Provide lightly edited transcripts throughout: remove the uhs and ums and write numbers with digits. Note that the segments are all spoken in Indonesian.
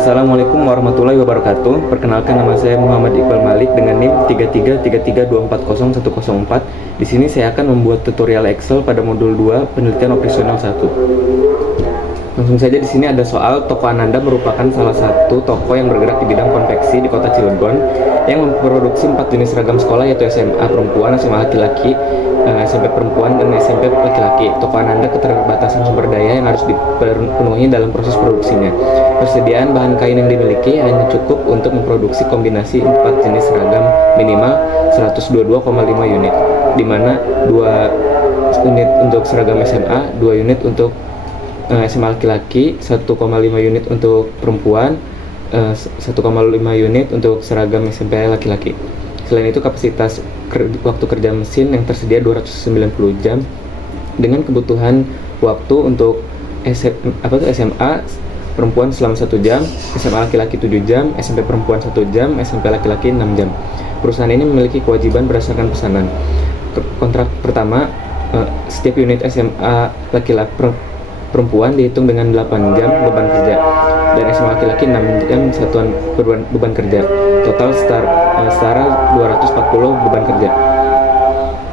Assalamualaikum warahmatullahi wabarakatuh. Perkenalkan, nama saya Muhammad Iqbal Malik dengan NIM 3333240104. Di sini saya akan membuat tutorial Excel pada modul 2 penelitian operasional 1. Langsung saja, di sini ada soal. Toko Ananda merupakan salah satu toko yang bergerak di bidang konveksi di kota Cilegon yang memproduksi 4 jenis seragam sekolah, yaitu SMA perempuan, SMA laki-laki, SMP perempuan, dan SMP laki-laki. Toko Ananda keterbatasan sumber daya yang harus dipenuhi dalam proses produksinya. Persediaan bahan kain yang dimiliki hanya cukup untuk memproduksi kombinasi 4 jenis seragam minimal 122,5 unit, di mana 2 unit untuk seragam SMA, 2 unit untuk SMA laki-laki, 1,5 unit untuk perempuan, 1,5 unit untuk seragam SMP laki-laki. Selain itu, kapasitas waktu kerja mesin yang tersedia 290 jam dengan kebutuhan waktu untuk SMA perempuan selama 1 jam, SMA laki-laki 7 jam, SMP perempuan 1 jam, SMP laki-laki 6 jam. Perusahaan ini memiliki kewajiban berdasarkan pesanan. Kontrak pertama, setiap unit SMA laki-laki perempuan dihitung dengan 8 jam beban kerja, dan SMA laki-laki 6 jam satuan beban kerja. Total setara 240 beban kerja.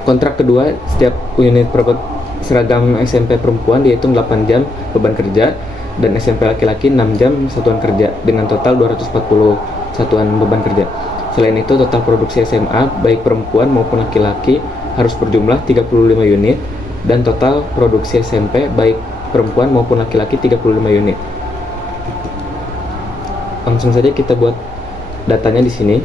Kontrak kedua, setiap unit seragam SMP perempuan dihitung 8 jam beban kerja, dan SMP laki-laki 6 jam satuan kerja dengan total 240 satuan beban kerja. Selain itu, total produksi SMA baik perempuan maupun laki-laki harus berjumlah 35 unit, dan total produksi SMP baik perempuan maupun laki-laki 35 unit. Langsung saja kita buat datanya di sini.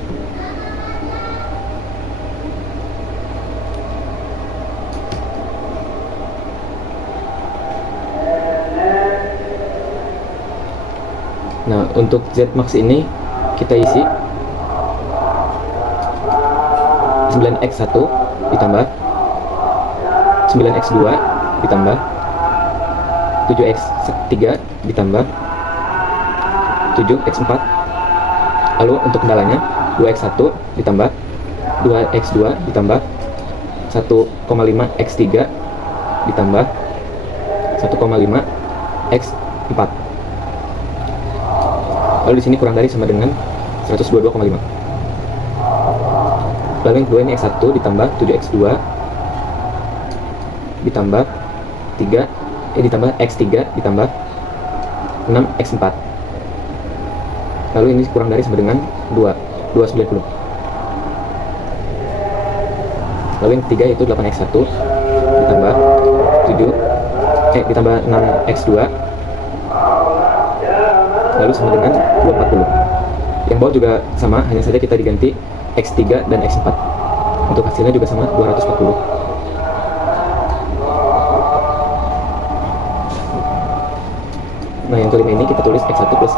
Nah, untuk Zmax ini kita isi 9x1 ditambah 9x2 ditambah 7x3 ditambah 7x4. Lalu untuk kendalanya 2x1 ditambah 2x2 ditambah 1,5x3 ditambah 1,5x4. Lalu di sini kurang dari sama dengan 122,5. Lalu yang kedua ini x1 ditambah 7x2 ditambah ditambah x3 ditambah 6x4. Lalu ini kurang dari sama dengan 290. Lalu yang ketiga yaitu 8x1 ditambah 7 ditambah 6x2 lalu sama dengan 240. Yang bawah juga sama, hanya saja kita diganti x3 dan x4. Untuk hasilnya juga sama, 240. Nah, yang kelima ini kita tulis x1 plus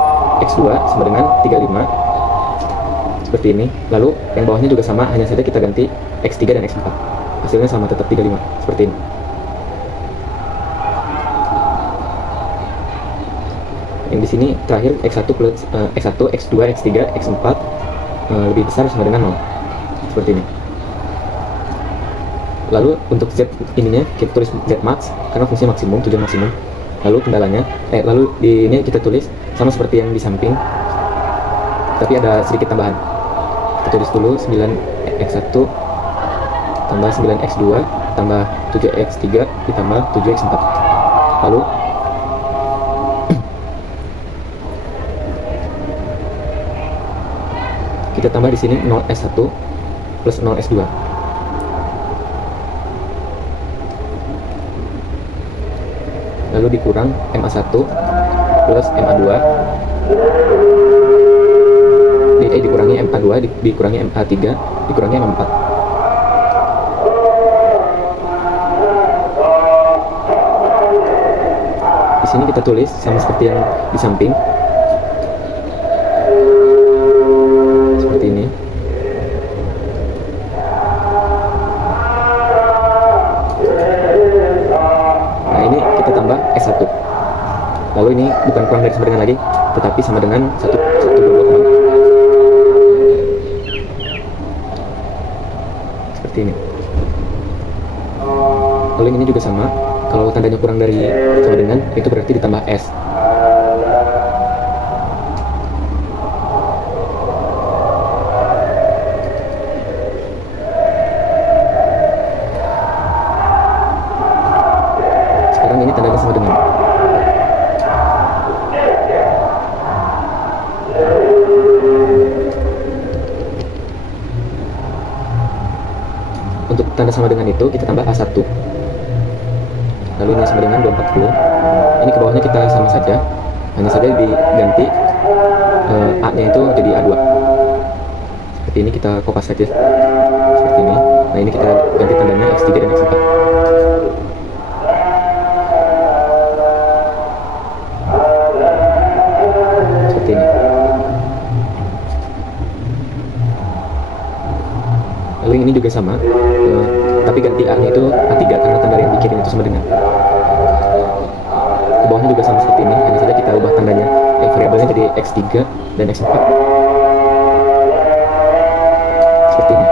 x2 sama dengan 35, seperti ini. Lalu yang bawahnya juga sama, hanya saja kita ganti x3 dan x4. Hasilnya sama, tetap 35, seperti ini. Yang di sini terakhir x1 plus x1, x2, x3, x4 lebih besar sama dengan 0, seperti ini. Lalu untuk z ininya kita tulis zmax karena fungsi maksimum, tujuan maksimum. Lalu kendalanya, lalu di ini kita tulis sama seperti yang di samping, tapi ada sedikit tambahan. Kita tulis dulu 9x1 tambah 9x2 tambah 7x3 ditambah 7x4. Lalu kita tambah di sini 0s1 plus 0s2. Lalu dikurang MA1 plus MA2 dikurangi MA2 dikurangi MA3 dikurangi MA4. Di sini kita tulis sama seperti yang di samping, seperti ini. Nah, ini kita tambah S1. Lalu ini bukan kurang dari sama dengan lagi, tetapi sama dengan 122, seperti ini. Lalu ini juga sama, kalau tandanya kurang dari sama dengan, itu berarti ditambah S. tanda sama dengan itu kita tambah A1, lalu ini sama dengan 240. Ini ke bawahnya kita sama saja, hanya saja diganti A nya itu jadi A2. Seperti ini kita kopas saja seperti ini. Nah ini kita ganti tandanya X3 dan X4 seperti ini. Lalu ini juga sama, tapi ganti A nya itu A3 karena tanda yang dikirim itu sama dengan. Ke bawahnya juga sama seperti ini, hanya saja kita ubah tandanya, yang variabelnya jadi X3 dan X4 seperti ini.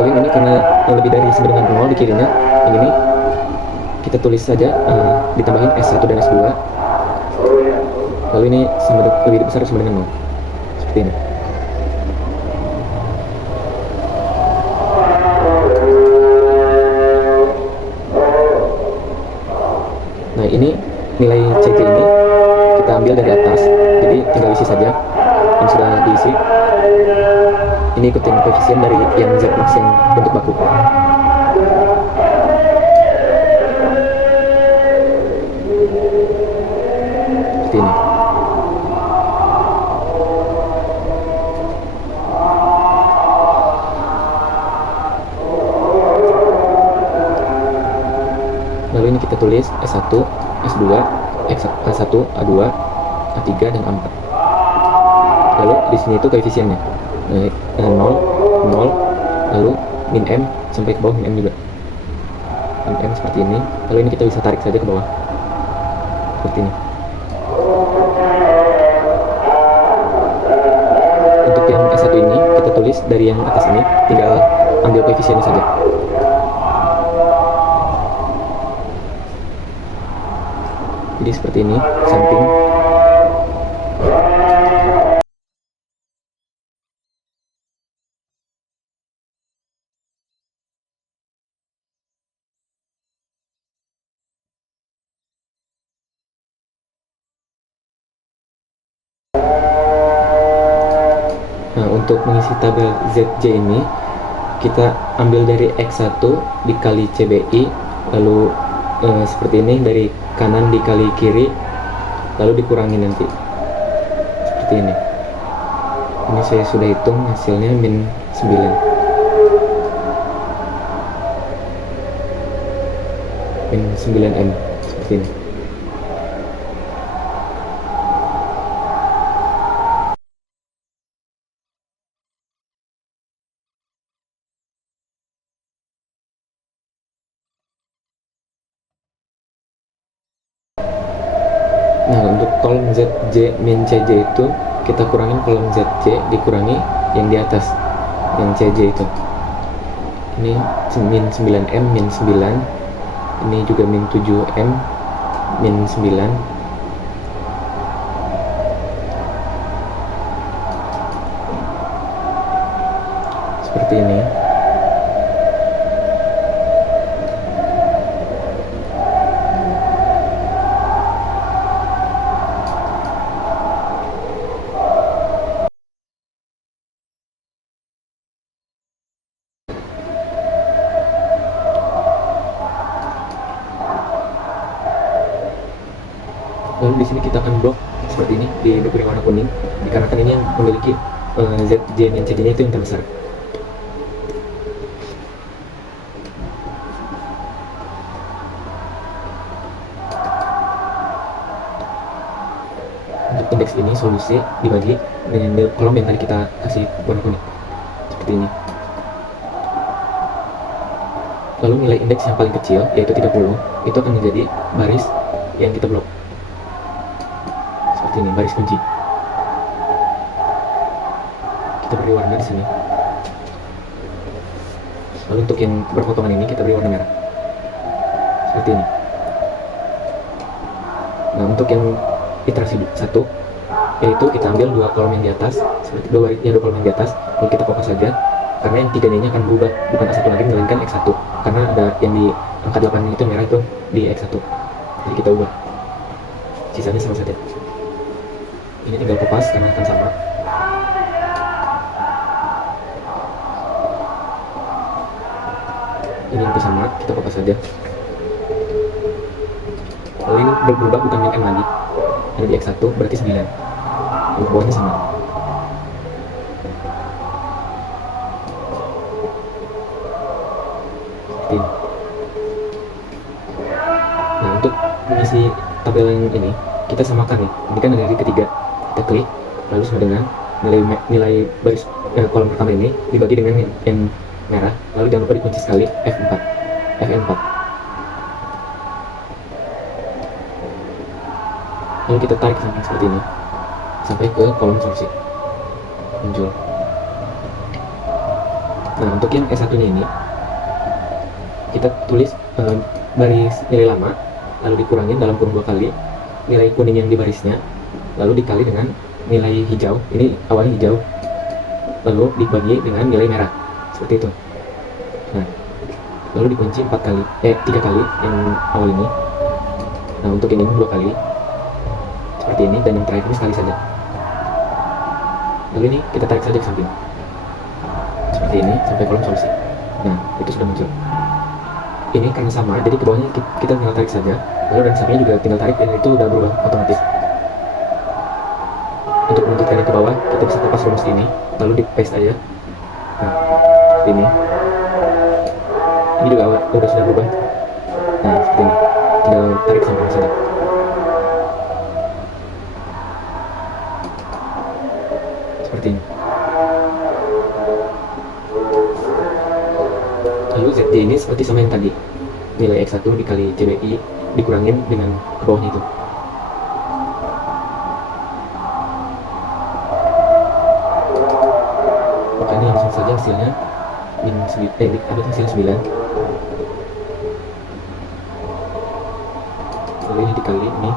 Lalu ini karena lebih dari sama dengan 0 di kirinya, yang ini kita tulis saja ditambahin S1 dan S2, lalu ini lebih besar sama dengan 0 seperti ini. Nah ini nilai CT ini kita ambil dari atas, jadi tinggal isi saja yang sudah diisi. Ini ikutin koefisien dari yang Z max yang bentuk baku. Seperti ini. Lalu ini kita tulis S1, S2, A1, A2, A3, dan A4. Lalu di sini itu koefisiennya 0, 0, lalu min M sampai ke bawah min M juga. Min M seperti ini. Lalu ini kita bisa tarik saja ke bawah. Seperti ini. Untuk yang S1 ini kita tulis dari yang atas ini, tinggal ambil koefisiennya saja. Jadi seperti ini, samping. Nah, untuk mengisi tabel ZJ ini, kita ambil dari X1 dikali CBI, lalu seperti ini, dari kanan dikali kiri, lalu dikurangi nanti. Seperti ini. Ini saya sudah hitung hasilnya min 9. Min 9M, seperti ini. Nah, untuk kolom ZJ min CJ itu kita kurangin kolom ZJ dikurangi yang di atas, yang CJ itu. Ini min 9M min 9, ini juga min 7M min 9. Seperti ini. Lalu di sini kita akan blok seperti ini, diberi warna kuning, dikarenakan ini yang memiliki ZJ min CD-nya itu yang terbesar. Untuk indeks ini solusi dibagi dengan kolom yang tadi kita kasih warna kuning seperti ini. Lalu nilai indeks yang paling kecil yaitu 30 itu akan menjadi baris yang kita blok. Seperti ini, baris kunci. Kita beri warna di sini. Lalu untuk yang berpotongan ini kita beri warna merah. Seperti ini. Nah, untuk yang iterasi 1 yaitu kita ambil dua kolom yang di atas, seperti dua kolom yang di atas, lalu kita kopas saja. karena yang 3 nya akan berubah, bukan A1 lagi melainkan X1, karena ada yang di angka 8 itu merah itu di X1. Jadi kita ubah, sisanya sama saja. Ini tinggal kopas karena akan sama. Ini juga sama, kita kopas saja. Lalu ini berubah bukan min M lagi, ada di X1 berarti 9. Yang ke bawahnya sama. Seperti ini. Nah, untuk mengisi tabel yang ini kita samakan nih. Ini kan ada di ketiga. Kita klik lalu sama dengan nilai baris kolom pertama ini dibagi dengan yang merah, lalu jangan lupa dikunci sekali F4 Fn4. Lalu kita tarik ke samping seperti ini sampai ke kolom solusi muncul. Nah, untuk yang S1 nya ini kita tulis baris nilai lama, lalu dikurangin dalam kurung 2 kali nilai kuning yang di barisnya, lalu dikali dengan nilai hijau, ini awalnya hijau, lalu dibagi dengan nilai merah, seperti itu. Nah, lalu dikunci 3 kali yang awal ini. Nah, untuk ini 2 kali seperti ini, dan yang terakhir ini sekali saja. Lalu ini kita tarik saja ke samping seperti ini sampai kolom solusi. Nah, itu sudah muncul. Ini karena sama, jadi ke bawahnya kita tinggal tarik saja, lalu dan sampingnya juga tinggal tarik, dan itu udah berubah otomatis. Untuk melanjutkannya ke bawah, kita bisa kopas rumus ini, lalu di paste aja. Nah, seperti ini. Ini juga sudah berubah. Nah, seperti ini. Tinggal tarik samping saja. Seperti ini. Lalu ZJ ini seperti sama yang tadi, nilai X1 dikali CBI dikurangin dengan ke bawahnya itu. Makanya langsung saja hasilnya ada hasil 9. Lalu ini dikali ini.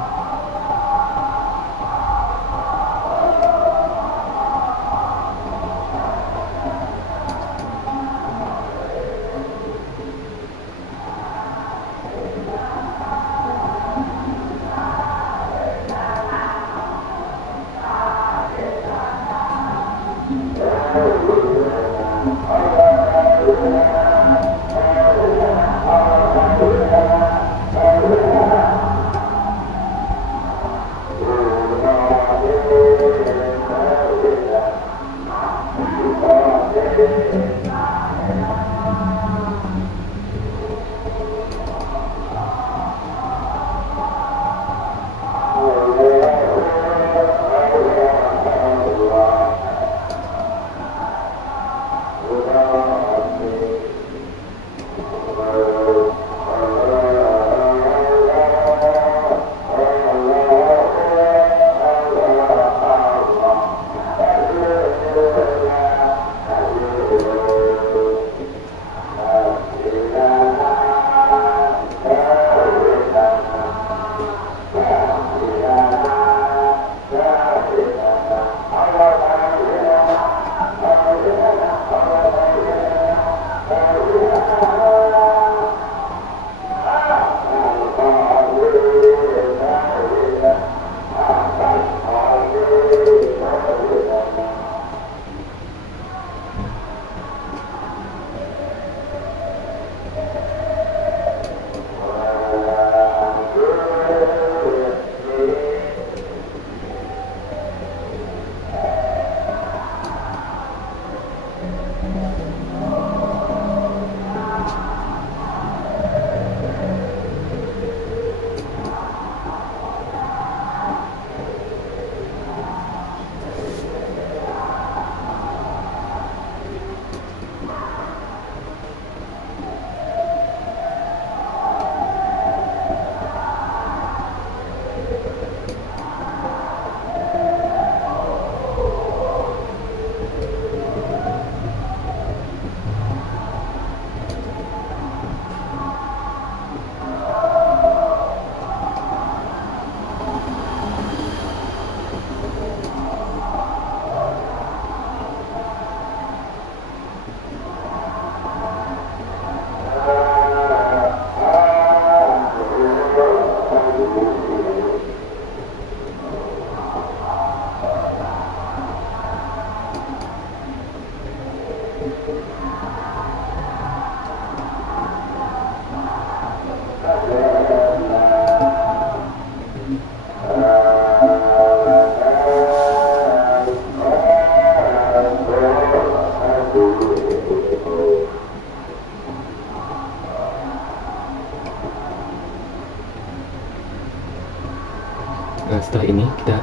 ini kita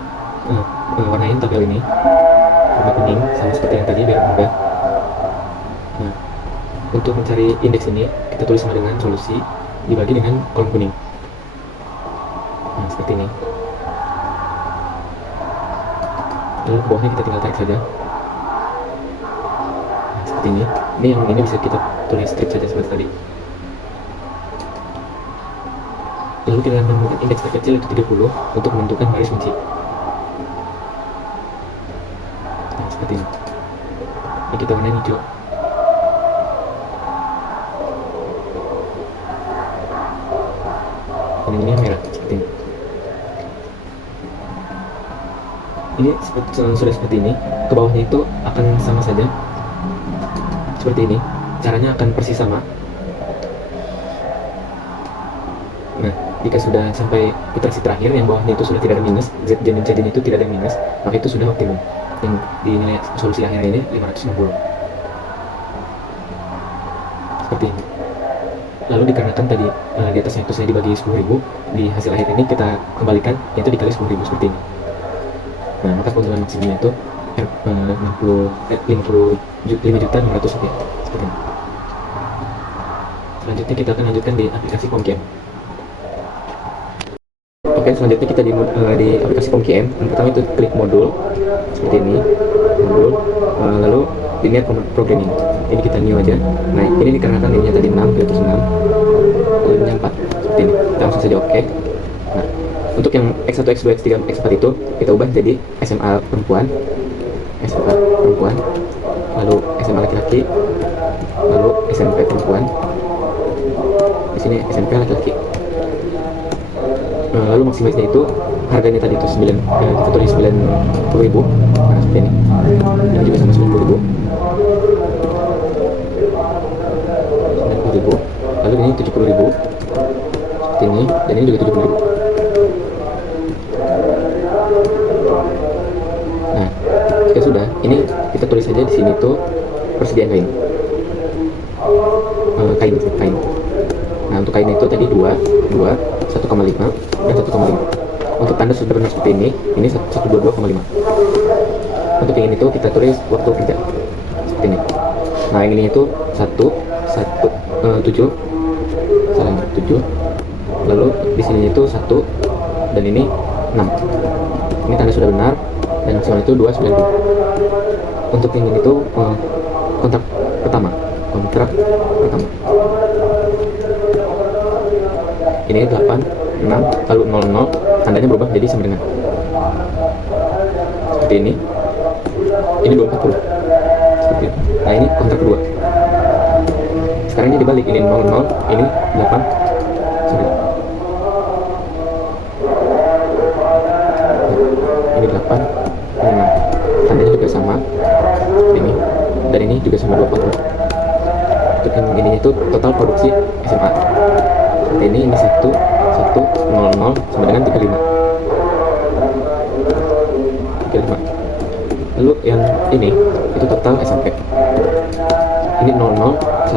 warnain tabel ini warna kuning sama seperti yang tadi biar mudah. Nah, untuk mencari indeks ini kita tulis sama dengan solusi dibagi dengan kolom kuning. Nah, seperti ini. Lalu ke bawahnya kita tinggal tarik saja. Nah, seperti ini. Ini yang ini bisa kita tulis strip saja seperti tadi. Lalu kita menemukan indeks terkecil itu 30 untuk menentukan garis kunci. Nah, seperti ini. Ini kita warnain hijau. Dan ini yang merah, seperti ini. Ini sudah seperti ini. Ke bawahnya itu akan sama saja. Seperti ini. Caranya akan persis sama. Nah, jika sudah sampai putrasi terakhir yang bawahnya itu sudah tidak ada minus, Z dan Z itu tidak ada minus, maka itu sudah optimum. Yang dinilai solusi akhir ini 560. Seperti ini. Lalu dikarenakan tadi di atasnya itu saya dibagi 10.000, di hasil akhir ini kita kembalikan yaitu dikali 10.000 seperti ini. Nah, maka keuntungan maksimumnya itu 5.600.000 rupiah seperti ini. Selanjutnya kita akan lanjutkan di aplikasi POMKM. Oke, selanjutnya kita di aplikasi POMKM. Yang pertama itu klik modul seperti ini, modul, lalu linear programming. Ini kita new aja. Nah, ini dikarenakan ininya tadi 6, di atas 6, lalu ini 4 seperti ini. Kita langsung saja oke. Nah, untuk yang X1, X2, X3, X4 itu kita ubah jadi SMA perempuan, lalu SMA laki-laki, lalu SMP perempuan, di sini SMP laki-laki. Lalu maksimalisnya itu harganya tadi itu kita tulis 90.000. Nah, seperti ini. Ini juga sama 90.000. 90.000. Lalu ini 70.000. Seperti ini, dan ini juga 70.000. Nah, jika sudah, ini kita tulis saja di sini tuh persediaan kain. Kain. Nah, untuk kain itu tadi 2, 1,5 dan 1,5. Untuk tanda sudah benar seperti ini 122,5. Untuk yang ini itu kita tulis waktu kerja seperti ini. Nah, yang ini itu 7, lalu di sini itu 1 dan ini 6. Ini tanda sudah benar dan maksimal itu 290. Untuk yang ini itu kontrak pertama. Ini 8, 6, lalu 00, tandanya berubah jadi sama dengan seperti ini. Ini 240 seperti itu. Nah, ini kontrak kedua. Sekarang ini dibalik, ini 00, ini 8 seperti itu. Ini 8, ini 6, tandanya juga sama ini, dan ini juga sama 240. Untuk yang ini itu total produksi SMA. Seperti ini 1, 0, sama dengan 35. Lalu yang ini itu total SMP. Ini 00, 1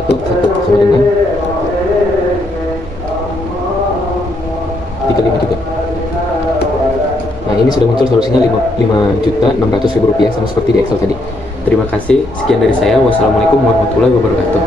sama dengan 35 juga. Nah, ini sudah muncul solusinya 5.600.000 rupiah sama seperti di Excel tadi. Terima kasih, sekian dari saya. Wassalamualaikum warahmatullahi wabarakatuh.